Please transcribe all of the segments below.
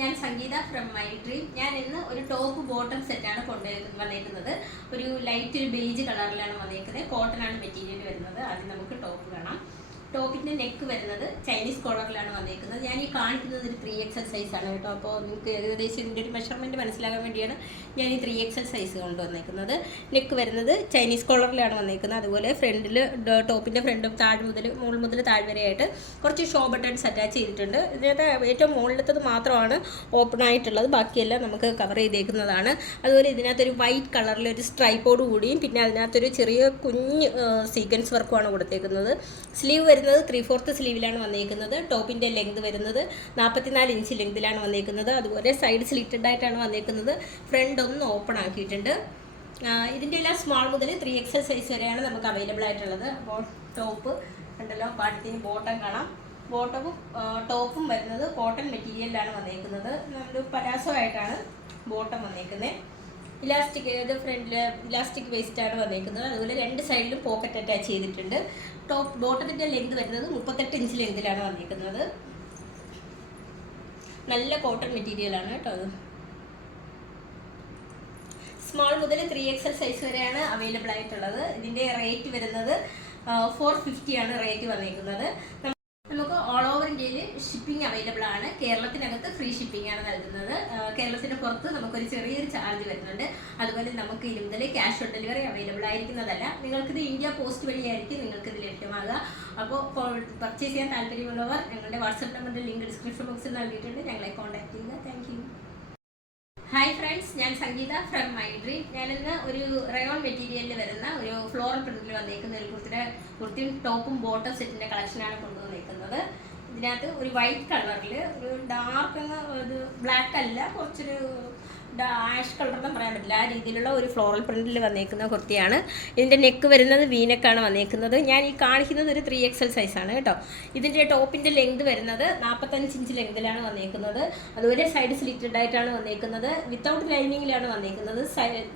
ഞാൻ സംഗീത from my dream. ഞാൻ ഇന്ന് ഒരു ടോപ്പ് ബോട്ടം സെറ്റാണ് വന്നേക്കുന്നത്. ഒരു ലൈറ്റ് ഒരു ബേജ് കളറിലാണ് വന്നേക്കുന്നത്. കോട്ടനാണ് മെറ്റീരിയൽ വരുന്നത്. ആദ്യം നമുക്ക് ടോപ്പ് കാണാം. ടോപ്പിൻ്റെ നെക്ക് വരുന്നത് ചൈനീസ് കോളറിലാണ് വന്നേക്കുന്നത്. ഞാൻ ഈ കാണിക്കുന്നത് ഒരു 3XL സൈസാണ് കേട്ടോ. അപ്പോൾ നിങ്ങൾക്ക് ഏകദേശം ഇതിൻ്റെ ഒരു മെഷർമെൻറ്റ് മനസ്സിലാകാൻ വേണ്ടിയാണ് ഞാൻ ഈ 3XL സൈസ് കൊണ്ടുവന്നേക്കുന്നത്. നെക്ക് വരുന്നത് ചൈനീസ് കോളറിലാണ് വന്നേക്കുന്നത്. അതുപോലെ ഫ്രണ്ടിൽ ടോപ്പിൻ്റെ ഫ്രണ്ടും മുകൾ മുതൽ താഴ് വരെയായിട്ട് കുറച്ച് ഷോ ബട്ടൺസ് അറ്റാച്ച് ചെയ്തിട്ടുണ്ട്. ഇതിനകത്ത് ഏറ്റവും മുകളിലത്തത് മാത്രമാണ് ഓപ്പൺ ആയിട്ടുള്ളത്, ബാക്കിയെല്ലാം നമുക്ക് കവർ ചെയ്തേക്കുന്നതാണ്. അതുപോലെ ഇതിനകത്തൊരു വൈറ്റ് കളറിലൊരു സ്ട്രൈപ്പോട് കൂടിയും പിന്നെ അതിനകത്തൊരു ചെറിയ കുഞ്ഞ് സീക്വൻസ് വർക്കുമാണ് കൊടുത്തേക്കുന്നത്. സ്ലീവ് വരുന്നത് 3/4 സ്ലീവിലാണ് വന്നേക്കുന്നത്. ടോപ്പിൻ്റെ ലെങ്ത് വരുന്നത് 44 ഇഞ്ച് ലെങ്തിലാണ് വന്നേക്കുന്നത്. അതുപോലെ സൈഡ് സ്ലിറ്റഡ് ആയിട്ടാണ് വന്നേക്കുന്നത്. ഫ്രണ്ട് ഒന്ന് ഓപ്പൺ ആക്കിയിട്ടുണ്ട്. ഇതിൻ്റെ എല്ലാം സ്മോൾ മുതൽ 3XL സൈസ് വരെയാണ് നമുക്ക് അവൈലബിൾ ആയിട്ടുള്ളത്. അപ്പോൾ ടോപ്പ് ഉണ്ടല്ലോ, പാടത്തിന് ബോട്ടം കാണാം. ബോട്ടവും ടോപ്പും വരുന്നത് കോട്ടൺ മെറ്റീരിയലിലാണ് വന്നേക്കുന്നത്. നമ്മൾ പലാസോ ആയിട്ടാണ് ബോട്ടം വന്നേക്കുന്നത്. ഇലാസ്റ്റിക് ഫ്രണ്ടിൽ ഇലാസ്റ്റിക് വേസ്റ്റാണ് വന്നേക്കുന്നത്. അതുപോലെ രണ്ട് സൈഡിലും പോക്കറ്റ് അറ്റാച്ച് ചെയ്തിട്ടുണ്ട്. ബോട്ടത്തിൻ്റെ ലെങ്ത് വരുന്നത് 38 ഇഞ്ച് ലെങ്തിലാണ് വന്നേക്കുന്നത്. നല്ല കോട്ടൺ മെറ്റീരിയലാണ് കേട്ടോ. അത് സ്മോൾ മുതൽ 3XL സൈസ് വരെയാണ് അവൈലബിൾ ആയിട്ടുള്ളത്. ഇതിൻ്റെ റേറ്റ് വരുന്നത് 450 ആണ് റേറ്റ് വന്നേക്കുന്നത്. നമുക്ക് ഓൾ ഓവർ ഇന്ത്യയിൽ ഷിപ്പിംഗ് അവൈലബിൾ ആണ്. കേരളത്തിനകത്ത് ഫ്രീ ഷിപ്പിംഗ് ആണ് നൽകുന്നത്. കേരളത്തിന് പുറത്ത് നമുക്കൊരു ചെറിയൊരു ചാർജ് വരുന്നുണ്ട്. അതുപോലെ നമുക്ക് ഇനി മുതൽ ക്യാഷ് ഓൺ ഡെലിവറി അവൈലബിൾ ആയിരിക്കുന്നതല്ല. നിങ്ങൾക്കിത് ഇന്ത്യ പോസ്റ്റ് വഴിയായിരിക്കും നിങ്ങൾക്കിത് ലഭ്യമാകുക. അപ്പോൾ പർച്ചേസ് ചെയ്യാൻ താല്പര്യമുള്ളവർ ഞങ്ങളുടെ വാട്സപ്പ് നമ്പറിൻ്റെ ലിങ്ക് ഡിസ്ക്രിപ്ഷൻ ബോക്സിൽ നൽകിയിട്ടുണ്ട്. ഞങ്ങളെ കോൺടാക്ട് ചെയ്യുക. Thank you. ഹായ് ഫ്രണ്ട്സ്, ഞാൻ സംഗീത ഫ്രം മൈ ഡ്രീം. ഞാനിന്ന് ഒരു റയോൺ മെറ്റീരിയലിൽ വരുന്ന ഒരു ഫ്ലോറൽ പ്രിന്റിൽ വന്നേക്കുന്ന ഒരു കുർത്തിയും ടോപ്പും ബോട്ടം സെറ്റിൻ്റെ കളക്ഷനാണ് കൊണ്ടുവന്നേക്കുന്നത്. ഇതിനകത്ത് ഒരു വൈറ്റ് കളറിൽ ഒരു ഡാർക്ക് ഒരു ബ്ലാക്ക് അല്ല, കുറച്ചൊരു ആഷ് കളർ എന്ന് പറയാൻ പറ്റില്ല, ആ രീതിയിലുള്ള ഒരു ഫ്ലോറൽ പ്രിന്റിൽ വന്നേക്കുന്ന കുർത്തിയാണ്. ഇതിൻ്റെ നെക്ക് വരുന്നത് വീനെക്കാണ് വന്നേക്കുന്നത്. ഞാൻ ഈ കാണിക്കുന്നത് ഒരു 3XL സൈസാണ് കേട്ടോ. ഇതിൻ്റെ ടോപ്പിൻ്റെ ലെങ്ത് വരുന്നത് 45 ഇഞ്ച് ലെങ്തിലാണ് വന്നേക്കുന്നത്. അതുപോലെ സൈഡ് സ്ലിറ്റഡ് ആയിട്ടാണ് വന്നേക്കുന്നത്. വിത്തൗട്ട് ലൈനിങ്ങിലാണ് വന്നേക്കുന്നത്.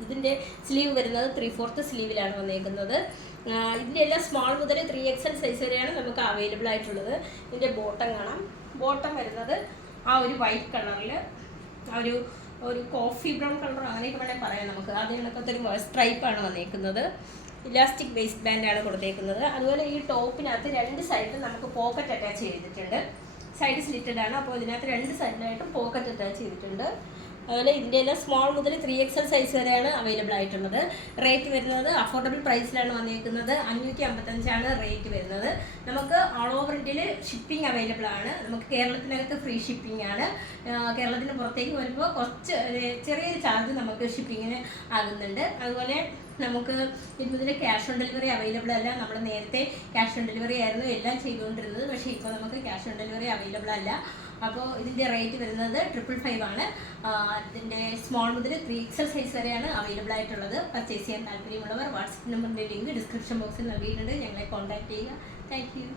ഇതിൻ്റെ സ്ലീവ് വരുന്നത് 3/4 സ്ലീവിലാണ് വന്നേക്കുന്നത്. ഇതിൻ്റെ എല്ലാം സ്മോൾ മുതൽ 3XL സൈസ് വരെയാണ് നമുക്ക് അവൈലബിൾ ആയിട്ടുള്ളത്. ഇതിൻ്റെ ബോട്ടം കാണാം. ബോട്ടം വരുന്നത് ആ ഒരു വൈറ്റ് കളറിൽ ഒരു കോഫി ബ്രൗൺ കളർ അങ്ങനെയൊക്കെ വേണമെങ്കിൽ പറയാം നമുക്ക്. അതിനകത്തൊരു സ്ട്രൈപ്പാണ് വന്നേക്കുന്നത്. ഇലാസ്റ്റിക് വേസ്റ്റ് ബാൻഡാണ് കൊടുത്തേക്കുന്നത്. അതുപോലെ ഈ ടോപ്പിനകത്ത് രണ്ട് സൈഡിലും നമുക്ക് പോക്കറ്റ് അറ്റാച്ച് ചെയ്തിട്ടുണ്ട്. സൈഡ് സ്ലിറ്റഡ് ആണ്. അപ്പോൾ ഇതിനകത്ത് രണ്ട് സൈഡിലായിട്ടും പോക്കറ്റ് അറ്റാച്ച് ചെയ്തിട്ടുണ്ട്. അതുപോലെ ഇതിൻ്റെ എല്ലാം സ്മോൾ മുതൽ 3XL സൈസ് വരെയാണ് അവൈലബിൾ ആയിട്ടുള്ളത്. റേറ്റ് വരുന്നത് അഫോർഡബിൾ പ്രൈസിലാണ് വന്നേക്കുന്നത്. 555 ആണ് റേറ്റ് വരുന്നത്. നമുക്ക് ഓൾ ഓവർ ഇന്ത്യയിൽ ഷിപ്പിംഗ് അവൈലബിൾ ആണ്. നമുക്ക് കേരളത്തിനകത്ത് ഫ്രീ ഷിപ്പിംഗ് ആണ്. കേരളത്തിന് പുറത്തേക്ക് വരുമ്പോൾ കുറച്ച് ചെറിയൊരു ചാർജ് നമുക്ക് ഷിപ്പിങ്ങിന് ആകുന്നുണ്ട്. അതുപോലെ നമുക്ക് ഇതിൽ ക്യാഷ് ഓൺ ഡെലിവറി അവൈലബിൾ അല്ല. നമ്മൾ നേരത്തെ ക്യാഷ് ഓൺ ഡെലിവറി ആയിരുന്നു എല്ലാം ചെയ്തുകൊണ്ടിരുന്നത്. പക്ഷേ ഇപ്പോൾ നമുക്ക് ക്യാഷ് ഓൺ ഡെലിവറി അവൈലബിൾ അല്ല. അപ്പോൾ ഇതിൻ്റെ റേറ്റ് വരുന്നത് 555 ആണ്. ഇതിൻ്റെ സ്മോൾ മുതൽ 3XL സൈസ് വരെയാണ് അവൈലബിൾ ആയിട്ടുള്ളത്. പർച്ചേസ് ചെയ്യാൻ താല്പര്യമുള്ളവർ വാട്സപ്പ് നമ്പറിൻ്റെ ലിങ്ക് ഡിസ്ക്രിപ്ഷൻ ബോക്സിൽ നൽകിയിട്ടുണ്ട്. ഞങ്ങളെ കോൺടാക്ട് ചെയ്യുക. Thank you.